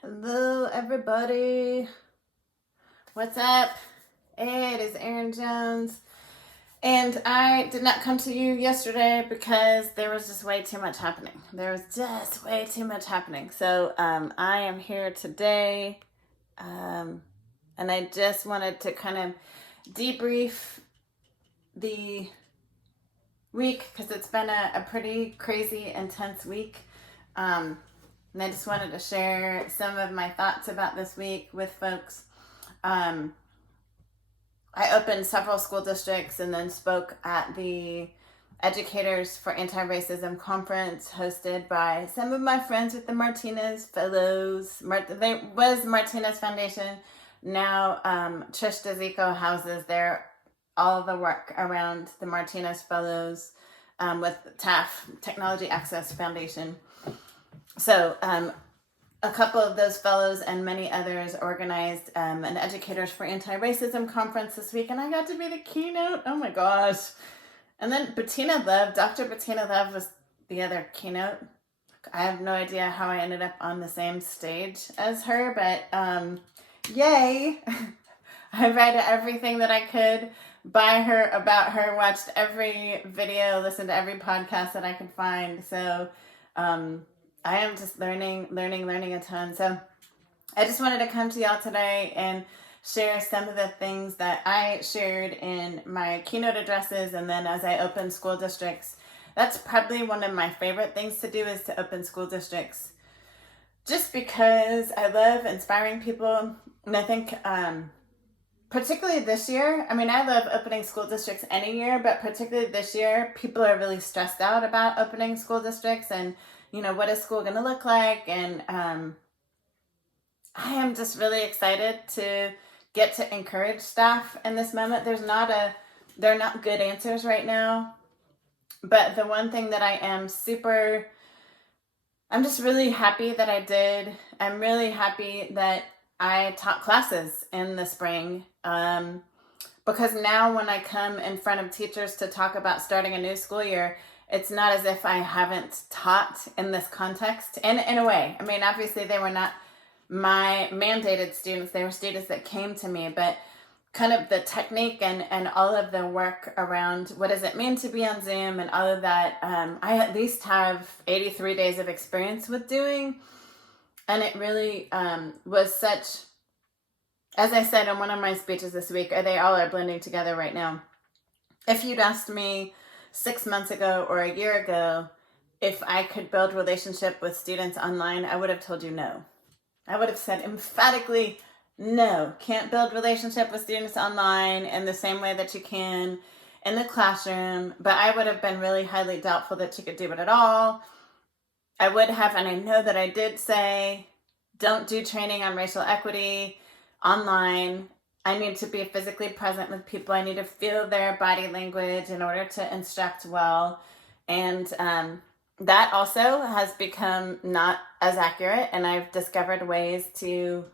Hello, everybody. What's up? It is Erin Jones. And I did not come to you yesterday because there was just way too much happening. So I am here today. And I just wanted to kind of debrief the week because it's been a pretty crazy, intense week. And I just wanted to share some of my thoughts about this week with folks. I opened several school districts and then spoke at the Educators for Anti-Racism conference hosted by some of my friends with the Martinez Fellows. There was Martinez Foundation. Now Trish DeZico houses all the work around the Martinez Fellows with TAF, Technology Access Foundation. So a couple of those fellows and many others organized an Educators for Anti-Racism conference this week, and I got to be the keynote. Oh my gosh. And then Dr. Bettina Love was the other keynote. I have no idea how I ended up on the same stage as her, but yay. I read everything that I could by her, about her, watched every video, listened to every podcast that I could find. So I am just learning a ton. So I just wanted to come to y'all today and share some of the things that I shared in my keynote addresses, and then as I open school districts. That's probably one of my favorite things to do, is to open school districts, just because I love inspiring people. And I think particularly this year, I mean, I love opening school districts any year, but particularly this year, people are really stressed out about opening school districts and, you know, what is school going to look like? And I am just really excited to get to encourage staff in this moment. There are not good answers right now. But the one thing that I'm just really happy that I did. I'm really happy that I taught classes in the spring. Because now when I come in front of teachers to talk about starting a new school year, it's not as if I haven't taught in this context. And in a way, I mean, obviously they were not my mandated students. They were students that came to me, but kind of the technique and all of the work around what does it mean to be on Zoom and all of that, I at least have 83 days of experience with doing. And it really was such, as I said in one of my speeches this week, they all are blending together right now. If you'd asked me 6 months ago or a year ago if I could build relationship with students online, I would have told you no. I would have said emphatically, no, can't build relationship with students online in the same way that you can in the classroom. But I would have been really highly doubtful that you could do it at all. I would have, and I know that I did say, don't do training on racial equity online. I need to be physically present with people. I need to feel their body language in order to instruct well. And that also has become not as accurate, and I've discovered ways to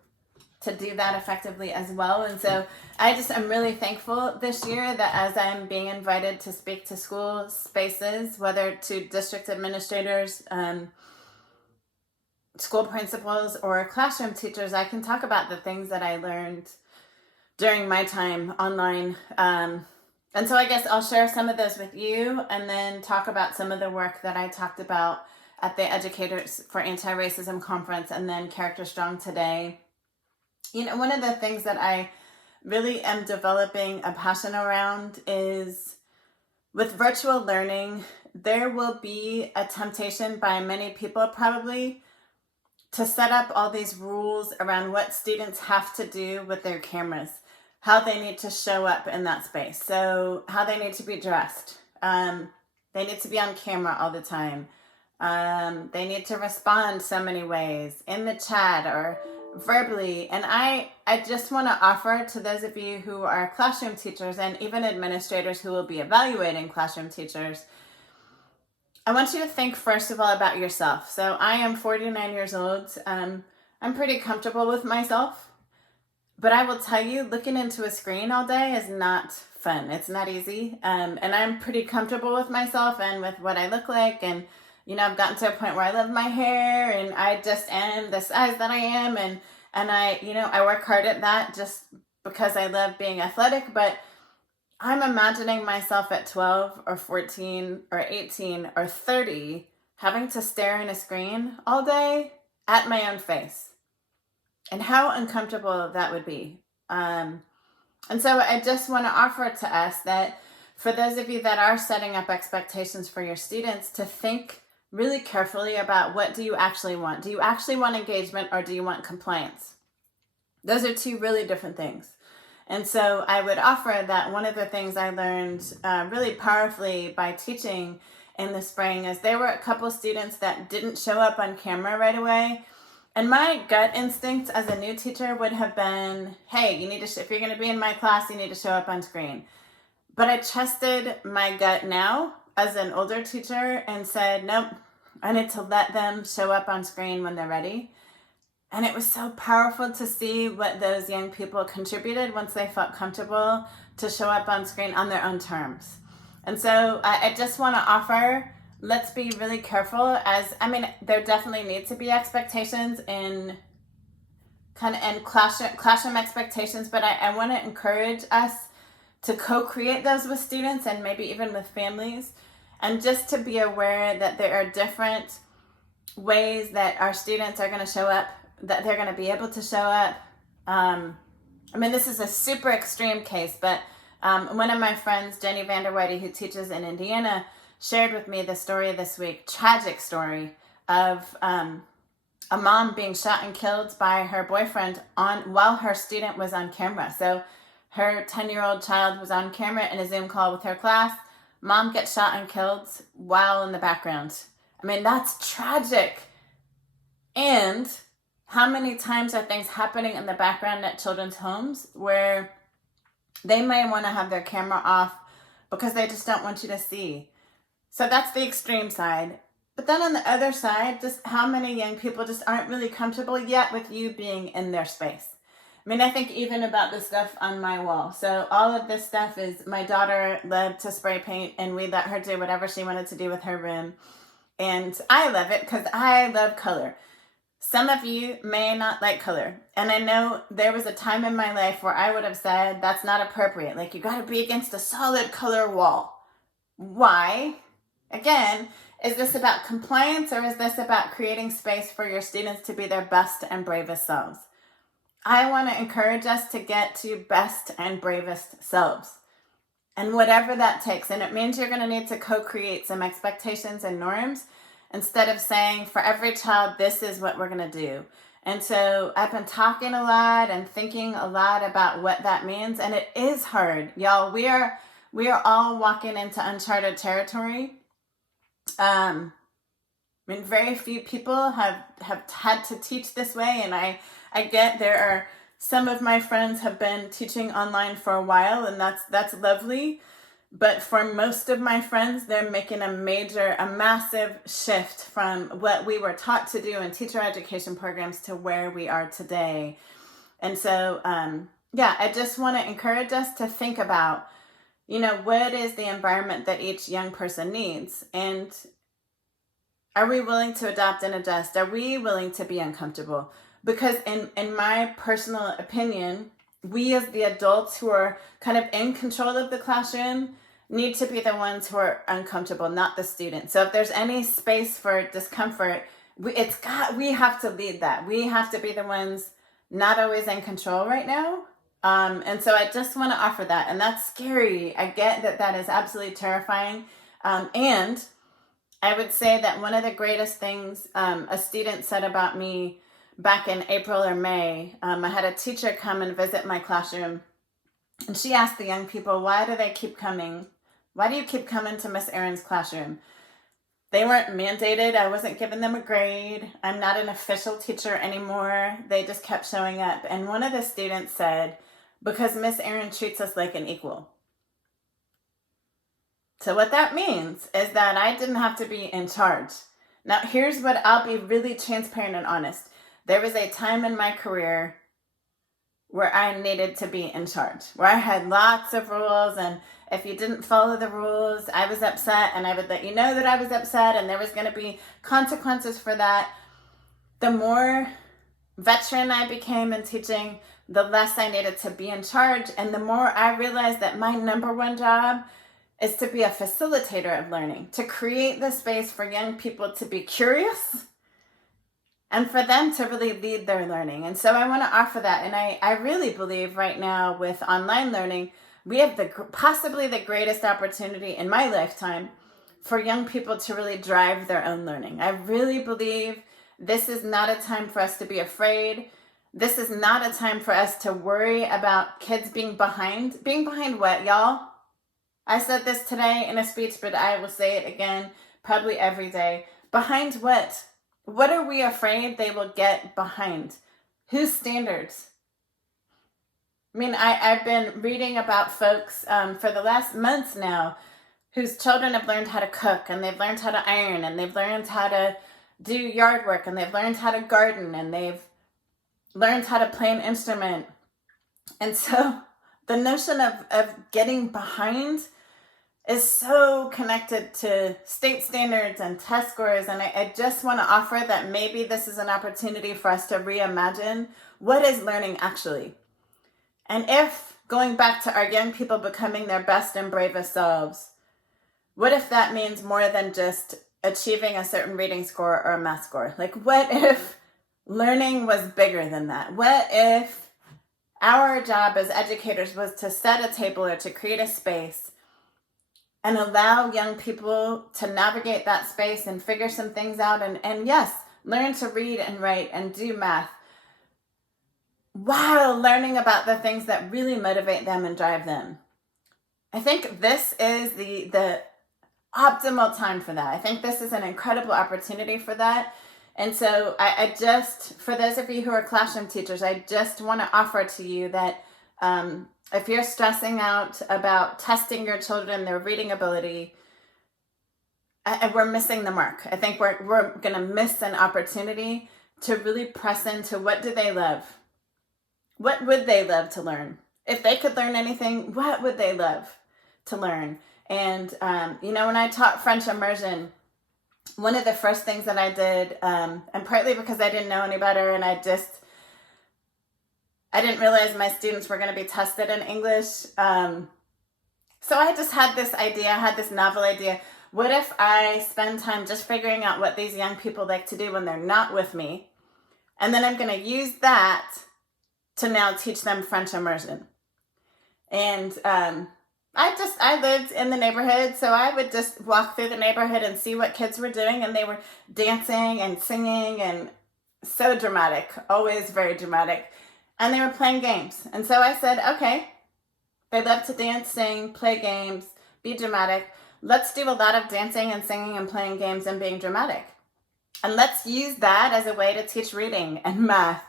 do that effectively as well. And so I'm really thankful this year that as I'm being invited to speak to school spaces, whether to district administrators, school principals, or classroom teachers, I can talk about the things that I learned during my time online. And so I guess I'll share some of those with you and then talk about some of the work that I talked about at the Educators for Anti-Racism conference and then Character Strong today. You know, one of the things that I really am developing a passion around is with virtual learning, there will be a temptation by many people probably to set up all these rules around what students have to do with their cameras, how they need to show up in that space. So how they need to be dressed. They need to be on camera all the time. They need to respond so many ways in the chat or verbally. And I just want to offer to those of you who are classroom teachers and even administrators who will be evaluating classroom teachers, I want you to think first of all about yourself. So I am 49 years old. I'm pretty comfortable with myself. But I will tell you, looking into a screen all day is not fun. It's not easy. And I'm pretty comfortable with myself and with what I look like. And I've gotten to a point where I love my hair and I just am the size that I am. And I, I work hard at that just because I love being athletic. But I'm imagining myself at 12 or 14 or 18 or 30 having to stare in a screen all day at my own face and how uncomfortable that would be. And so I just want to offer to us that for those of you that are setting up expectations for your students, to think really carefully about, what do you actually want? Do you actually want engagement, or do you want compliance? Those are two really different things. And so I would offer that one of the things I learned really powerfully by teaching in the spring is there were a couple students that didn't show up on camera right away. And my gut instinct as a new teacher would have been, hey, you need to, if you're going to be in my class, you need to show up on screen. But I trusted my gut now as an older teacher and said, nope, I need to let them show up on screen when they're ready. And it was so powerful to see what those young people contributed once they felt comfortable to show up on screen on their own terms. And so I just want to offer, let's be really careful there definitely need to be expectations in classroom expectations, but I want to encourage us to co-create those with students and maybe even with families, and just to be aware that there are different ways that our students are going to show up, that they're going to be able to show up. This is a super extreme case, but one of my friends, Jenny Vanderweide, who teaches in Indiana, shared with me the story this week, tragic story of a mom being shot and killed by her boyfriend while her student was on camera. So her 10-year-old child was on camera in a Zoom call with her class. Mom gets shot and killed while in the background. That's tragic. And how many times are things happening in the background at children's homes where they may want to have their camera off because they just don't want you to see? So that's the extreme side. But then on the other side, just how many young people just aren't really comfortable yet with you being in their space? I think even about the stuff on my wall. So all of this stuff is, my daughter loved to spray paint, and we let her do whatever she wanted to do with her room. And I love it because I love color. Some of you may not like color. And I know there was a time in my life where I would have said, that's not appropriate. Like, you got to be against a solid color wall. Why? Again, is this about compliance, or is this about creating space for your students to be their best and bravest selves? I want to encourage us to get to best and bravest selves. And whatever that takes. And it means you're going to need to co-create some expectations and norms instead of saying, for every child, this is what we're going to do. And so I've been talking a lot and thinking a lot about what that means. And it is hard. Y'all, we are all walking into uncharted territory. Very few people have had to teach this way. And I get there are some of my friends have been teaching online for a while, and that's lovely. But for most of my friends, they're making a massive shift from what we were taught to do in teacher education programs to where we are today. And so, I just want to encourage us to think about, what is the environment that each young person needs? And are we willing to adapt and adjust? Are we willing to be uncomfortable? Because in my personal opinion, we as the adults who are kind of in control of the classroom need to be the ones who are uncomfortable, not the students. So if there's any space for discomfort, we have to lead that. We have to be the ones not always in control right now. And so I just want to offer that. And that's scary. I get that is absolutely terrifying. And I would say that one of the greatest things a student said about me back in April or May, I had a teacher come and visit my classroom, and she asked the young people, why do they keep coming? Why do you keep coming to Miss Aaron's classroom? They weren't mandated. I wasn't giving them a grade. I'm not an official teacher anymore. They just kept showing up. And one of the students said, because Miss Aaron treats us like an equal. So what that means is that I didn't have to be in charge. Now, here's what I'll be really transparent and honest. There was a time in my career where I needed to be in charge, where I had lots of rules, and If you didn't follow the rules, I was upset, and I would let you know that I was upset, and there was going to be consequences for that. The more veteran I became in teaching, the less I needed to be in charge, and the more I realized that my number one job is to be a facilitator of learning, to create the space for young people to be curious and for them to really lead their learning. And so I want to offer that. And I really believe right now with online learning, we have possibly the greatest opportunity in my lifetime for young people to really drive their own learning. I really believe this is not a time for us to be afraid. This is not a time for us to worry about kids being behind. Being behind what, y'all? I said this today in a speech, but I will say it again probably every day. Behind what? What are we afraid they will get behind? Whose standards? I mean, I've been reading about folks for the last months now whose children have learned how to cook, and they've learned how to iron, and they've learned how to do yard work, and they've learned how to garden, and they've learned how to play an instrument. And so the notion of getting behind is so connected to state standards and test scores. And I just want to offer that maybe this is an opportunity for us to reimagine what is learning actually. And if, going back to our young people becoming their best and bravest selves, what if that means more than just achieving a certain reading score or a math score? Like, what if learning was bigger than that? What if our job as educators was to set a table or to create a space and allow young people to navigate that space and figure some things out and yes, learn to read and write and do math while learning about the things that really motivate them and drive them? I think this is the optimal time for that. I think this is an incredible opportunity for that. And so I just, for those of you who are classroom teachers, I just want to offer to you that if you're stressing out about testing your children, their reading ability, we're missing the mark. I think we're going to miss an opportunity to really press into what do they love? What would they love to learn? If they could learn anything, what would they love to learn? And, when I taught French immersion, one of the first things that I did, and partly because I didn't know any better, and I didn't realize my students were going to be tested in English. So I just had this idea, I had this novel idea. What if I spend time just figuring out what these young people like to do when they're not with me? And then I'm going to use that to now teach them French immersion. And I lived in the neighborhood, so I would just walk through the neighborhood and see what kids were doing, and they were dancing and singing and so dramatic, always very dramatic. And they were playing games. And so I said, okay, they love to dance, sing, play games, be dramatic. Let's do a lot of dancing and singing and playing games and being dramatic. And let's use that as a way to teach reading and math.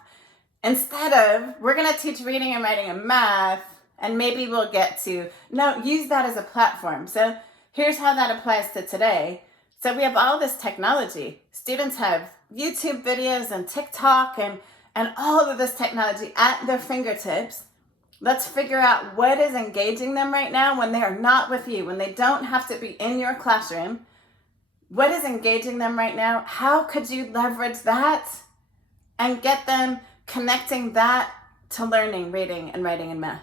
Instead of, we're going to teach reading and writing and math, and maybe we'll get to, no, use that as a platform. So here's how that applies to today. So we have all this technology. Students have YouTube videos and TikTok and all of this technology at their fingertips. Let's figure out what is engaging them right now when they are not with you, when they don't have to be in your classroom. What is engaging them right now? How could you leverage that and get them connecting that to learning, reading, and writing and math?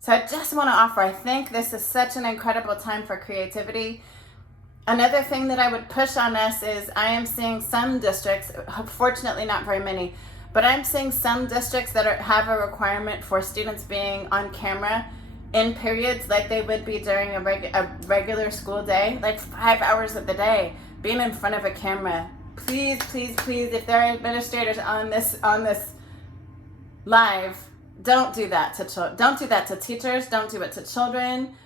So I just want to offer, I think this is such an incredible time for creativity. Another thing that I would push on us is I am seeing some districts, fortunately not very many, but I'm seeing some districts that have a requirement for students being on camera in periods like they would be during a regular school day, like 5 hours of the day, being in front of a camera. Please, please, please, if there are administrators on this live, don't do that to don't do that to teachers. Don't do it to children.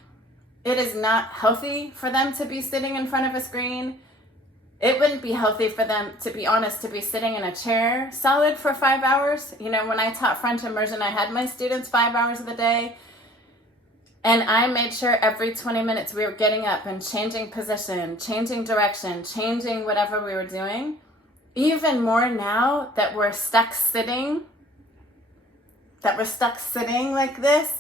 It is not healthy for them to be sitting in front of a screen. It wouldn't be healthy for them, to be honest, to be sitting in a chair solid for 5 hours. When I taught French immersion, I had my students 5 hours of the day, and I made sure every 20 minutes we were getting up and changing position, changing direction, changing whatever we were doing. Even more now that we're stuck sitting like this,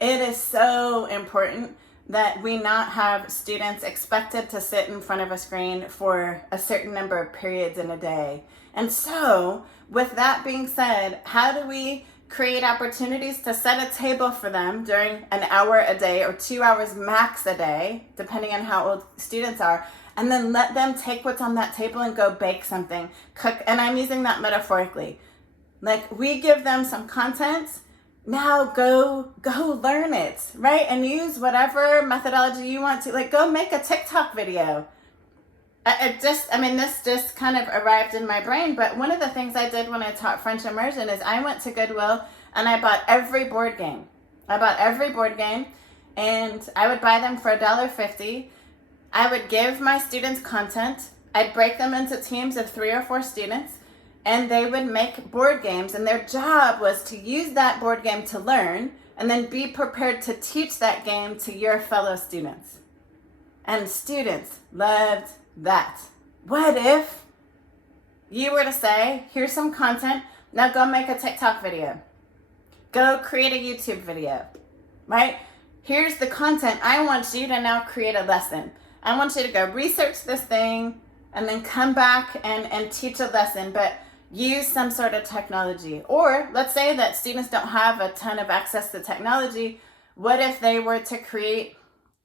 it is so important that we not have students expected to sit in front of a screen for a certain number of periods in a day. And so, with that being said, how do we create opportunities to set a table for them during an hour a day or 2 hours max a day, depending on how old students are, and then let them take what's on that table and go bake something, cook, and I'm using that metaphorically. Like, we give them some content, now go learn it, right? And use whatever methodology you want to. Like, go make a TikTok video. This just kind of arrived in my brain, but one of the things I did when I taught French immersion is I went to Goodwill and I bought every board game. And I would buy them for $1.50. I would give my students content. I'd break them into teams of 3 or 4 students, and they would make board games, and their job was to use that board game to learn and then be prepared to teach that game to your fellow students. And students loved that. What if you were to say, here's some content, now go make a TikTok video. Go create a YouTube video, right? Here's the content. I want you to now create a lesson. I want you to go research this thing and then come back and teach a lesson, but use some sort of technology. Or let's say that students don't have a ton of access to technology. What if they were to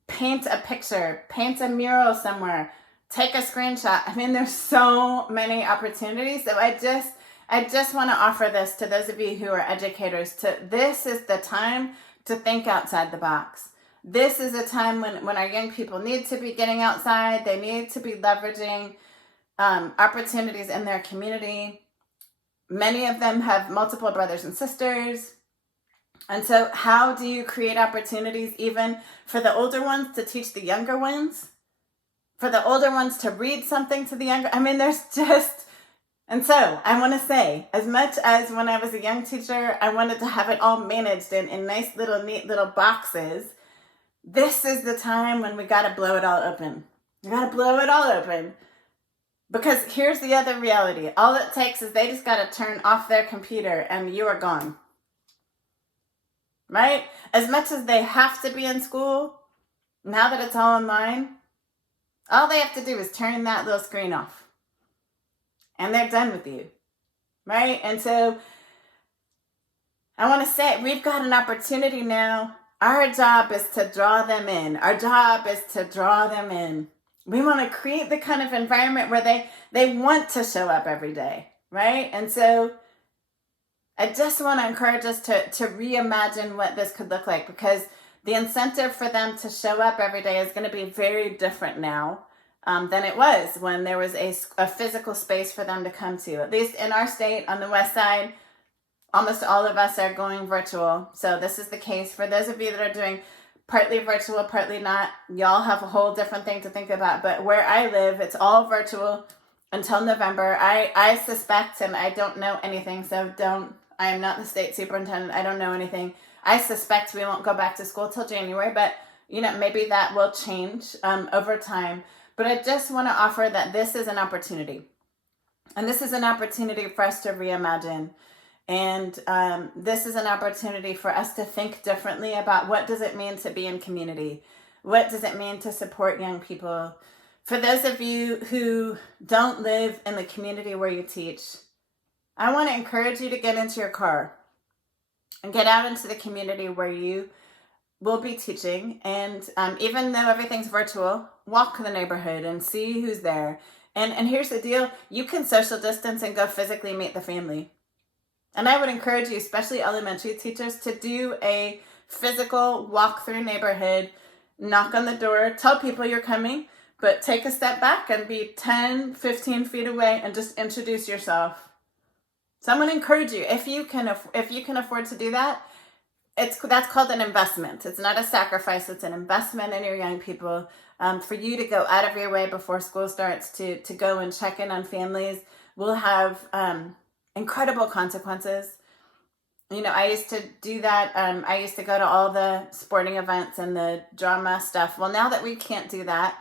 paint a picture, paint a mural somewhere, take a screenshot? I mean, there's so many opportunities. So I just want to offer this to those of you who are educators. This is the time to think outside the box. This is a time when our young people need to be getting outside. They need to be leveraging opportunities in their community. Many of them have multiple brothers and sisters. And so how do you create opportunities even for the older ones to teach the younger ones? For the older ones to read something to the younger? I mean, and so I want to say, as much as when I was a young teacher, I wanted to have it all managed in nice little, neat little boxes. This is the time when we got to blow it all open. We got to blow it all open. Because here's the other reality. All it takes is they just got to turn off their computer and you are gone. Right? As much as they have to be in school, now that it's all online, all they have to do is turn that little screen off. And they're done with you. Right? And so I want to say, we've got an opportunity now. Our job is to draw them in. We want to create the kind of environment where they want to show up every day, right? And so I just want to encourage us to reimagine what this could look like, because the incentive for them to show up every day is going to be very different now than it was when there was a physical space for them to come to. At least in our state, on the west side, almost all of us are going virtual. So this is the case. For those of you that are doing partly virtual, partly not, y'all have a whole different thing to think about. But where I live, it's all virtual until November. I suspect, and I don't know anything, so I am not the state superintendent. I don't know anything. I suspect we won't go back to school till January, but maybe that will change over time. But I just want to offer that this is an opportunity. And this is an opportunity for us to reimagine. And this is an opportunity for us to think differently about what does it mean to be in community? What does it mean to support young people? For those of you who don't live in the community where you teach, I want to encourage you to get into your car and get out into the community where you will be teaching. And even though everything's virtual, walk the neighborhood and see who's there. And here's the deal. You can social distance and go physically meet the family. And I would encourage you, especially elementary teachers, to do a physical walk through neighborhood, knock on the door, tell people you're coming, but take a step back and be 10, 15 feet away and just introduce yourself. So I'm going to encourage you, if you can afford to do that, that's called an investment. It's not a sacrifice. It's an investment in your young people. For you to go out of your way before school starts to go and check in on families will have incredible consequences. I used to do that. I used to go to all the sporting events and the drama stuff. Well, now that we can't do that,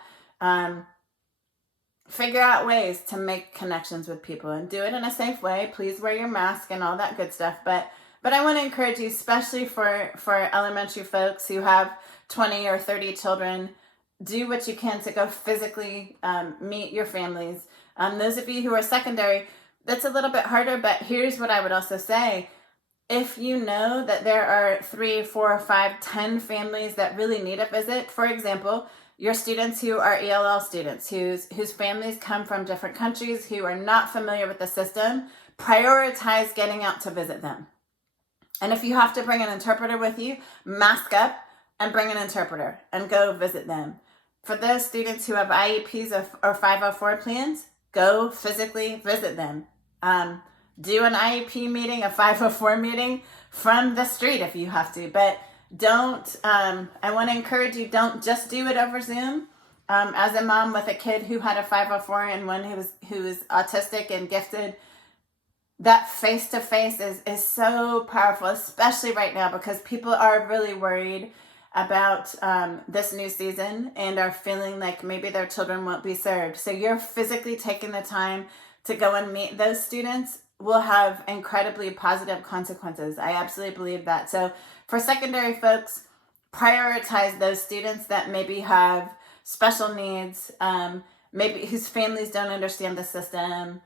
figure out ways to make connections with people and do it in a safe way. Please wear your mask and all that good stuff. But I want to encourage you, especially for elementary folks who have 20 or 30 children, do what you can to go physically meet your families. Those of you who are secondary, that's a little bit harder, but here's what I would also say. If you know that there are 3, 4, 5, 10 families that really need a visit, for example, your students who are ELL students, whose families come from different countries, who are not familiar with the system, prioritize getting out to visit them. And if you have to bring an interpreter with you, mask up and bring an interpreter and go visit them. For those students who have IEPs or 504 plans, go physically visit them. Do an IEP meeting, a 504 meeting from the street if you have to, but don't, I want to encourage you, don't just do it over Zoom. As a mom with a kid who had a 504 and one who is autistic and gifted, that face-to-face is so powerful, especially right now, because people are really worried about this new season and are feeling like maybe their children won't be served. So you're physically taking the time to go and meet those students will have incredibly positive consequences. I absolutely believe that. So for secondary folks, prioritize those students that maybe have special needs, maybe whose families don't understand the system,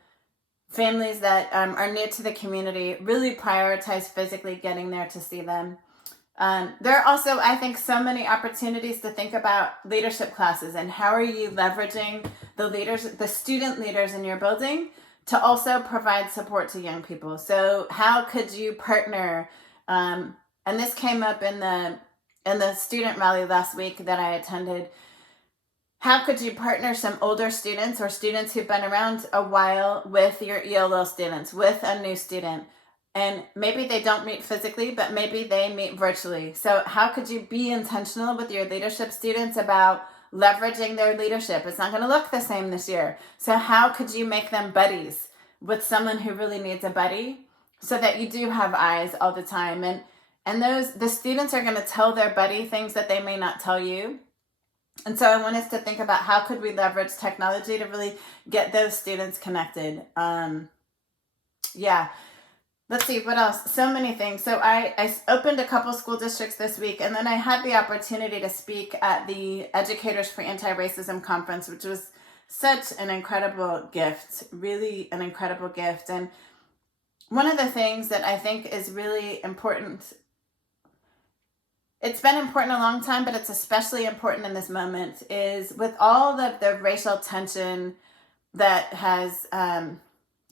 families that are new to the community. Really prioritize physically getting there to see them. There are also, I think, so many opportunities to think about leadership classes and how are you leveraging the student leaders in your building to also provide support to young people. So how could you partner? And this came up in the student rally last week that I attended. How could you partner some older students or students who've been around a while with your ELL students, with a new student? And maybe they don't meet physically, but maybe they meet virtually. So how could you be intentional with your leadership students about leveraging their leadership? It's not going to look the same this year. So how could you make them buddies with someone who really needs a buddy so that you do have eyes all the time? And the students are going to tell their buddy things that they may not tell you. And so I want us to think about how could we leverage technology to really get those students connected. Let's see, what else? So many things. So I opened a couple school districts this week, and then I had the opportunity to speak at the Educators for Anti-Racism Conference, which was such an incredible gift, really an incredible gift. And one of the things that I think is really important, it's been important a long time, but it's especially important in this moment, is with all of the racial tension that has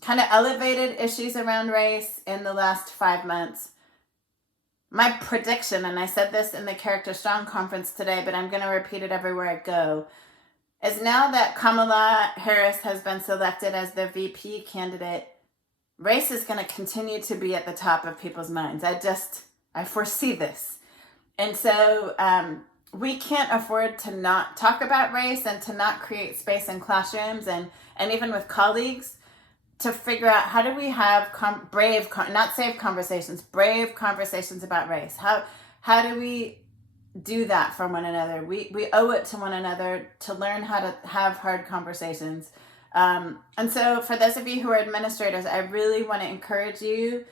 kind of elevated issues around race in the last 5 months. My prediction, and I said this in the Character Strong conference today, but I'm going to repeat it everywhere I go, is now that Kamala Harris has been selected as the VP candidate, race is going to continue to be at the top of people's minds. I foresee this. And so we can't afford to not talk about race and to not create space in classrooms and even with colleagues to figure out how do we have brave conversations about race. How do we do that for one another? We owe it to one another to learn how to have hard conversations. And so for those of you who are administrators, I really want to encourage you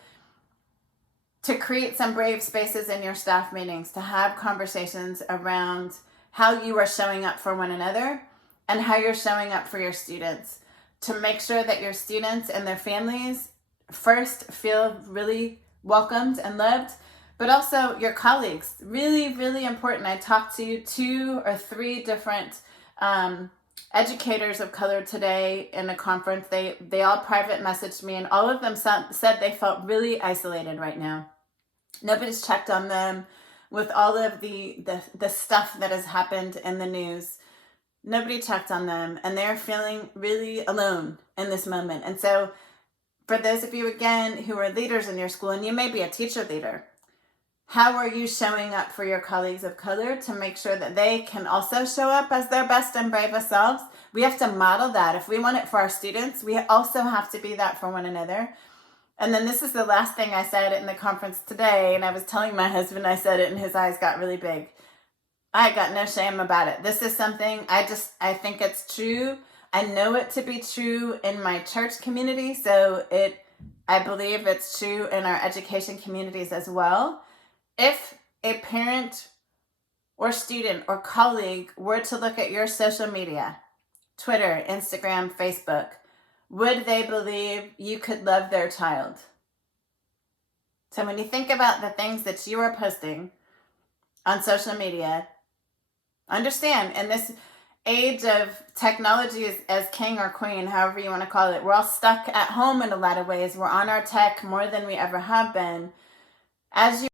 to create some brave spaces in your staff meetings, to have conversations around how you are showing up for one another and how you're showing up for your students, to make sure that your students and their families first feel really welcomed and loved, but also your colleagues. Really, really important. I talked to 2 or 3 different educators of color today in a conference. They all private messaged me, and all of them said they felt really isolated right now. Nobody's checked on them with all of the stuff that has happened in the news. Nobody checked on them, and they're feeling really alone in this moment. And so for those of you, again, who are leaders in your school, and you may be a teacher leader, how are you showing up for your colleagues of color to make sure that they can also show up as their best and bravest selves? We have to model that. If we want it for our students, we also have to be that for one another. And then this is the last thing I said in the conference today, and I was telling my husband, I said it, and his eyes got really big. I got no shame about it. This is something I think it's true. I know it to be true in my church community, so I believe it's true in our education communities as well. If a parent or student or colleague were to look at your social media, Twitter, Instagram, Facebook, would they believe you could love their child? So when you think about the things that you are posting on social media, understand, in this age of technology as king or queen, however you want to call it, we're all stuck at home in a lot of ways. We're on our tech more than we ever have been. As you